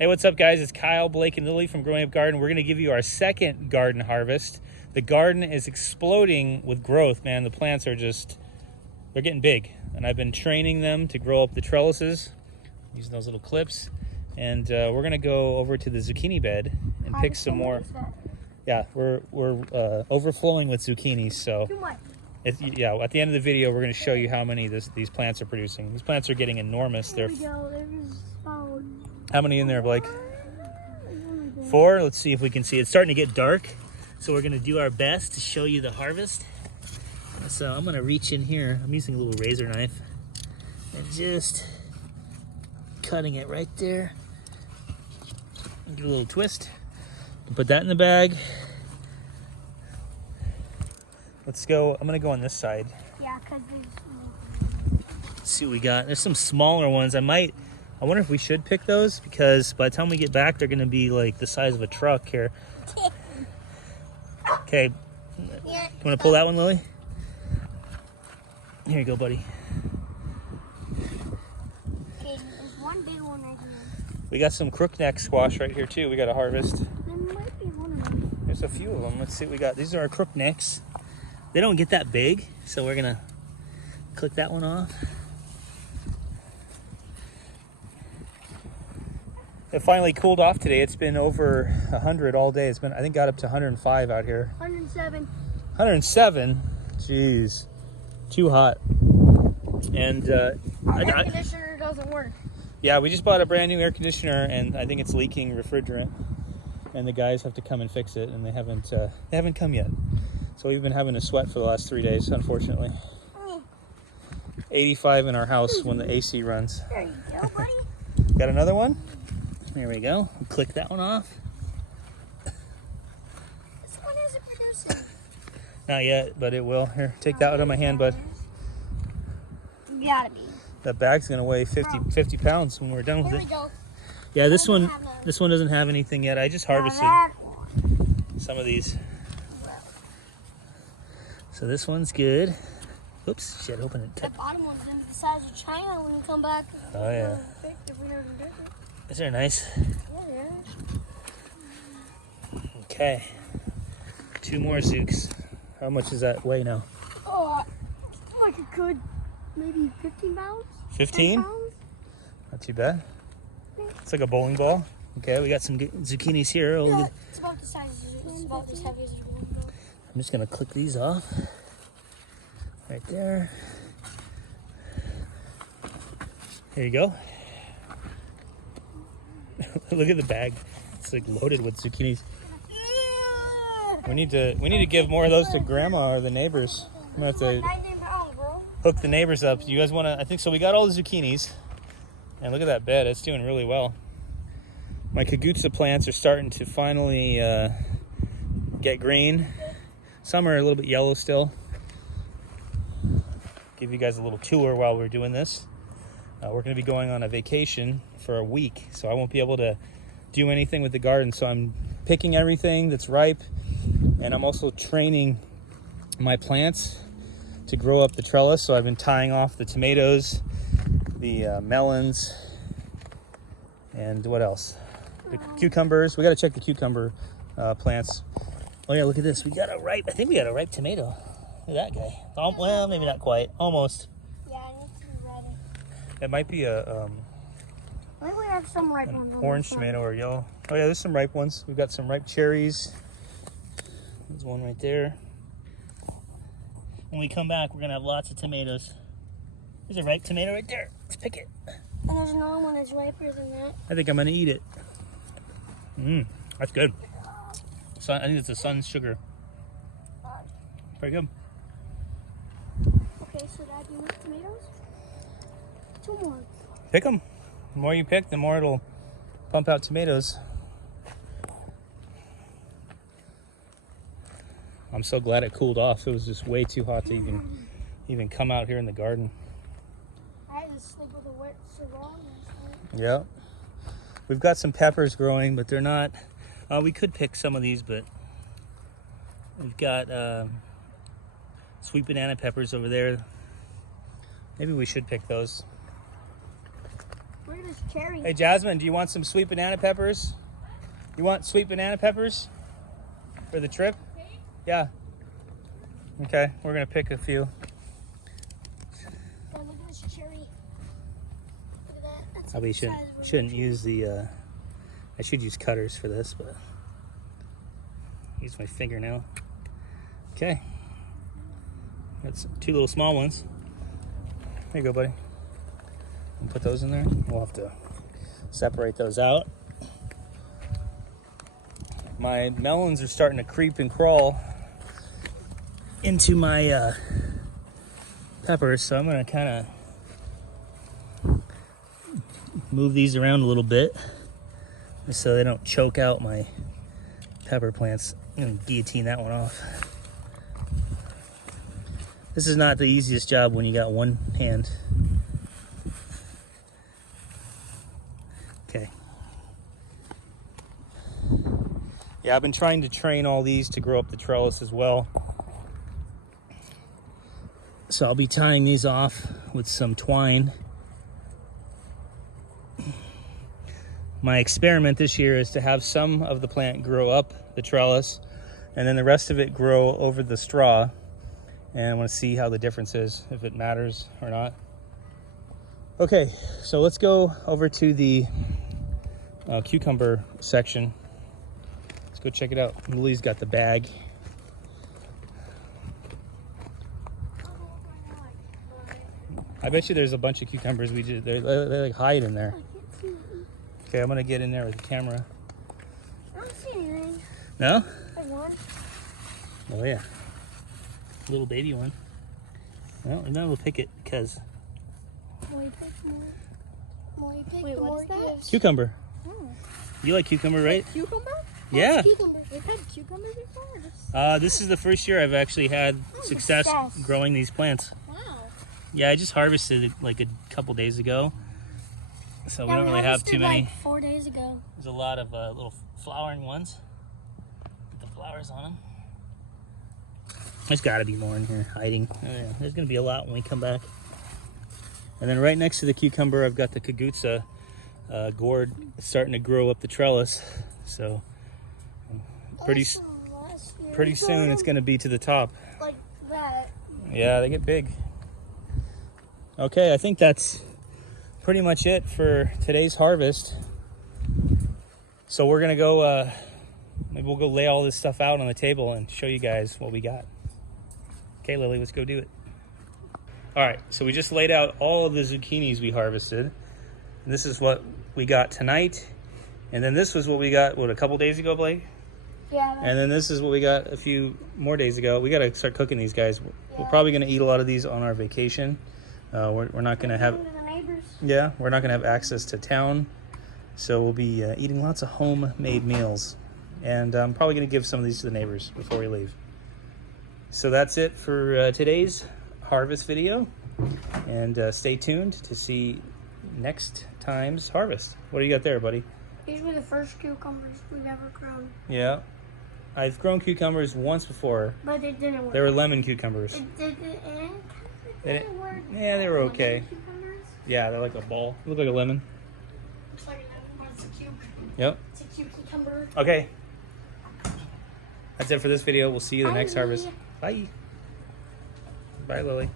Hey, what's up, guys? It's Kyle, Blake, and Lily from Growing Up Garden. We're going to give you our second garden harvest. The garden is exploding with growth, man. The plants are they're getting big. And I've been training them to grow up the trellises, using those little clips. And we're going to go over to the zucchini bed and pick some more. Yeah, we're overflowing with zucchinis, so Too much. yeah, at the end of the video, we're going to show you how many these plants are producing. These plants are getting enormous. There we go. There's How many in there, Blake? 4. Let's see if we can see. It's starting to get dark, so we're going to do our best to show you the harvest. So I'm going to reach in here. I'm using a little razor knife and just cutting it right there. Give it a little twist. Put that in the bag. Let's go. I'm going to go on this side. Yeah, because there's... Let's see what we got. There's some smaller ones. I wonder if we should pick those, because by the time we get back, they're going to be like the size of a truck here. Okay. You want to pull that one, Lily? Here you go, buddy. Okay, there's one big one right here. We got some crookneck squash right here, too. We got to harvest. There might be one of them. There's a few of them. Let's see what we got. These are our crooknecks. They don't get that big, so we're going to click that one off. It finally cooled off today. It's been over 100 all day. It's been, I think, got up to 105 out here. 107. 107? Jeez. Too hot. And Air conditioner doesn't work. yeah, we just bought a brand new air conditioner, and I think it's leaking refrigerant. And the guys have to come and fix it, and they haven't come yet. So we've been having to sweat for the last 3 days, unfortunately. 85 in our house when the AC runs. There you go, buddy. Got another one? There we go. Click that one off. This one isn't producing. Not yet, but it will. Here, take that out of my hand, bud. Gotta be. That bag's gonna weigh 50 pounds when we're done with Here it. we go. Yeah, this one doesn't have anything yet. I just harvested Now that one. some of these. So this one's good. Oops, shit, open it. The bottom one's in the size of China when you come back. Oh, yeah. If we never did it. These are nice. Yeah, yeah. Okay. 2 more zooks. How much does that weigh now? Oh, like a good, maybe 15 pounds? 15? 10 pounds? Not too bad. It's like a bowling ball. Okay, we got some zucchinis here. Yeah, it's about the size of it's about as heavy as you want to go. I'm just gonna click these off. Right there. Here you go. Look at the bag. It's like loaded with zucchinis. We need to give more of those to Grandma or the neighbors. I'm gonna have to 19 pounds, bro. hook the neighbors up. You guys wanna? I think so. We got all the zucchinis, and look at that bed. It's doing really well. My kagutsa plants are starting to finally get green. Some are a little bit yellow still. Give you guys a little tour while we're doing this. We're going to be going on a vacation for a week, so I won't be able to do anything with the garden. So I'm picking everything that's ripe, and I'm also training my plants to grow up the trellis. So I've been tying off the tomatoes, the melons, and what else? The cucumbers. We got to check the cucumber plants. Oh yeah, look at this. I think we got a ripe tomato. Look at that guy. Well, maybe not quite. Almost. Yeah, I need to be ready. It might be I think we have some ripe ones. on orange this one. tomato or yellow. Oh yeah, there's some ripe ones. We've got some ripe cherries. There's one right there. When we come back, we're gonna have lots of tomatoes. There's a ripe tomato right there. Let's pick it. And there's another one that's riper than that. I think I'm gonna eat it. That's good. I think it's the sun's sugar. Pretty good. Okay, so Dad, you want tomatoes? 2 more. Pick them. The more you pick, the more it'll pump out tomatoes. I'm so glad it cooled off. It was just way too hot to even come out here in the garden. I had to sleep with a wet sarong. Yeah. We've got some peppers growing, but they're not... we could pick some of these, but we've got sweet banana peppers over there. Maybe we should pick those. Where at this cherry. Hey, Jasmine, do you want some sweet banana peppers? You want sweet banana peppers for the trip? Yeah. Okay, we're gonna pick a few. Oh, look at this cherry. Look at that. That's Probably the size of a shouldn't cherry. use the. I should use cutters for this, but use my fingernail. Okay. That's 2 little small ones. There you go, buddy. And put those in there. We'll have to separate those out. My melons are starting to creep and crawl into my peppers, so I'm gonna kind of move these around a little bit so they don't choke out my pepper plants. I'm gonna guillotine that one off. This is not the easiest job when you got one hand. Okay. Yeah, I've been trying to train all these to grow up the trellis as well. So I'll be tying these off with some twine. My experiment this year is to have some of the plant grow up the trellis and then the rest of it grow over the straw. And I want to see how the difference is, if it matters or not. Okay, so let's go over to the cucumber section. Let's go check it out. Lily's got the bag. I bet you there's a bunch of cucumbers. They like hide in there. Okay, I'm gonna get in there with the camera. I don't see anything. No? Like one. Oh yeah, little baby one. Well, and then we'll pick it because More you pick, more you pick, Wait, the what more is that? it gives. cucumber. Oh. You like cucumber, right? Cucumber? Yeah. Cucumber. We've had cucumber before? Or just... This is the first year I've actually had success success. growing these plants. Wow. Yeah, I just harvested it like a couple days ago, so we Yeah, don't really have too harvested, many. Like 4 days ago. There's a lot of little flowering ones with the flowers on them. There's got to be more in here hiding. Oh, yeah. There's going to be a lot when we come back. And then right next to the cucumber, I've got the kagutsa gourd starting to grow up the trellis. So pretty soon it's going to be to the top. Like that. Yeah, they get big. Okay, I think that's pretty much it for today's harvest. So we're gonna go, maybe we'll go lay all this stuff out on the table and show you guys what we got. Okay, Lily, let's go do it. All right, so we just laid out all of the zucchinis we harvested. And this is what we got tonight. And then this was what we got, a couple days ago, Blake? Yeah. And then this is what we got a few more days ago. We gotta start cooking these guys. We're probably gonna eat a lot of these on our vacation. We're not gonna have, The neighbors. yeah, we're not gonna have access to town. So we'll be eating lots of homemade meals. And I'm probably gonna give some of these to the neighbors before we leave. So that's it for today's harvest video. And stay tuned to see next time's harvest. What do you got there, buddy? These were the first cucumbers we've ever grown. Yeah. I've grown cucumbers once before. But they didn't work. They were lemon cucumbers. Yeah, they were okay. Yeah, they're like a ball. They look like a lemon. Looks like a lemon. It's a cube. Yep. It's a cube cucumber. Okay. That's it for this video. We'll see you the next Bye. harvest. Bye. Bye, Lily.